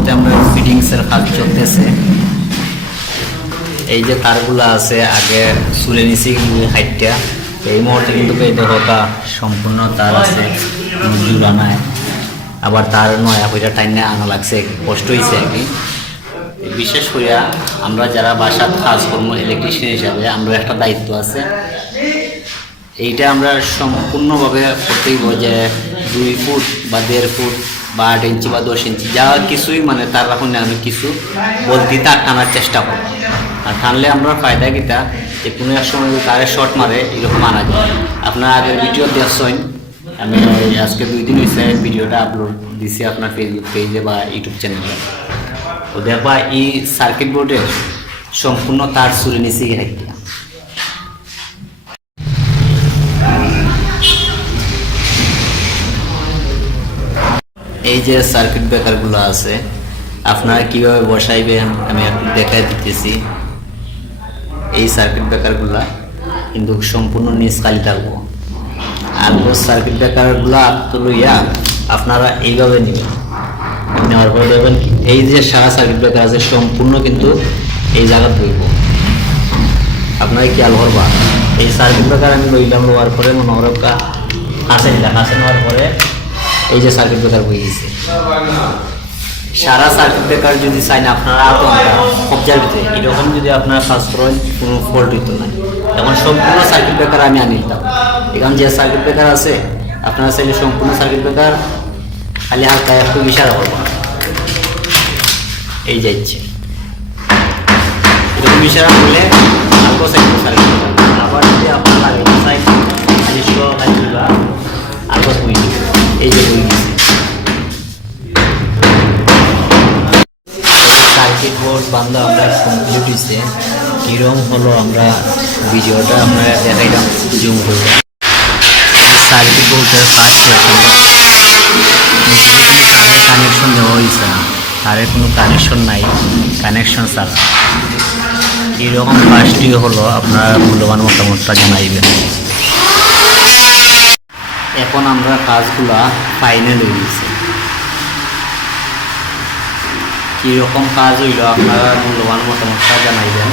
মুহূর্তে আমরা ফিটিংসের কাজ চলতেছে। এই যে তারগুলো আছে আগে চুলে নিচে হাইটটা, এই মুহূর্তে কিন্তু এই দেখোটা সম্পূর্ণ তার আছে জুলানায়, আবার তার নয়া পয়সা টাইনে আনা লাগছে, কষ্ট হয়েছে আর কি। বিশেষ করে আমরা যারা বাসার কাজ করবো ইলেকট্রিশিয়ান হিসাবে আমরা একটা দায়িত্ব আছে, এইটা আমরা সম্পূর্ণভাবে করতেই যে 2 ফুট বা 1.5 ফুট বা 8 ইঞ্চি বা 10 ইঞ্চি যা কিছুই মানে তার রাখুন আমি কিছু বলতে তার টানার চেষ্টা করব। আর টানলে আমরা ফায়দা কিটা যে কোনো এক সময় তারে শর্ট মারে এরকম আনা যায়। আপনার আগের ভিডিও দেখছেন, আমি আজকে 2 দিন হয়েছে ভিডিওটা আপলোড দিছি আপনার ফেসবুক পেজে বা ইউটিউব চ্যানেলে। তো দেখবা এই সার্কিট বোর্ডের সম্পূর্ণ তার চুরি নিচেই রাখি। এই যে সার্কিট ব্রেকারগুলো আছে আপনারা কিভাবে বসাইবেন আমি দেখাই দিতেছি। এই সার্কিট ব্রেকারগুলা কিন্তু সম্পূর্ণ নিচ খালি থাকবো, আর সার্কিট ব্রেকারগুলো লইয়া আপনারা এইভাবে নেবেন। নেওয়ার পরে দেখবেন এই যে সারা সার্কিট ব্রেকার আছে সম্পূর্ণ কিন্তু এই জায়গা ধরব। আপনারা খেয়াল করবা এই সার্কিট ব্রেকার আমি লইলাম, নেওয়ার পরে মনে করো কাছে নিলাম, কাছে নেওয়ার পরে এই যে সার্কিট ব্রেকার বয়ে গেছে। সারা সার্কিট ব্রেকার যদি চাই না আপনারা কবজার ভিতরে এরকম যদি আপনারা কাজ করেন কোনো ফল্ট হইতো না, তখন সম্পূর্ণ সার্কিট ব্রেকার আমি আনি দিতাম। এখন যে সার্কিট ব্রেকার আছে আপনারা চাইলে সম্পূর্ণ সার্কিট ব্রেকার খালি হালকা একটু ইশারা করবো, এই যাচ্ছে এরকম ইশারা করলে হালকা সাইকেল সার্কিট ব্রেকার। আবার যদি আপনার লাগে চাই খালি খালি হালকা বই এই যে বই গেছে। সার্কিট বোর্ড বান্ধা আমরা কমপ্লিট হয়েছে, কীরকম হলো আমরা ভিডিওটা আমরা দেখাইলাম জুম করে। সার্কিট বোর্ডের কাজ কানেকশন দেওয়া হয়েছে না, তারের কোনো কানেকশন নাই, কানেকশন ছাড়া কীরকম কাজটি হলো আপনার মূল্যবান মতামতটা জানাইবেন। এখন আমরা কাজগুলা ফাইনাল হয়ে গেছে, কীরকম কাজ হইল আপনারা মূল্যবান মতামতটা জানাইবেন।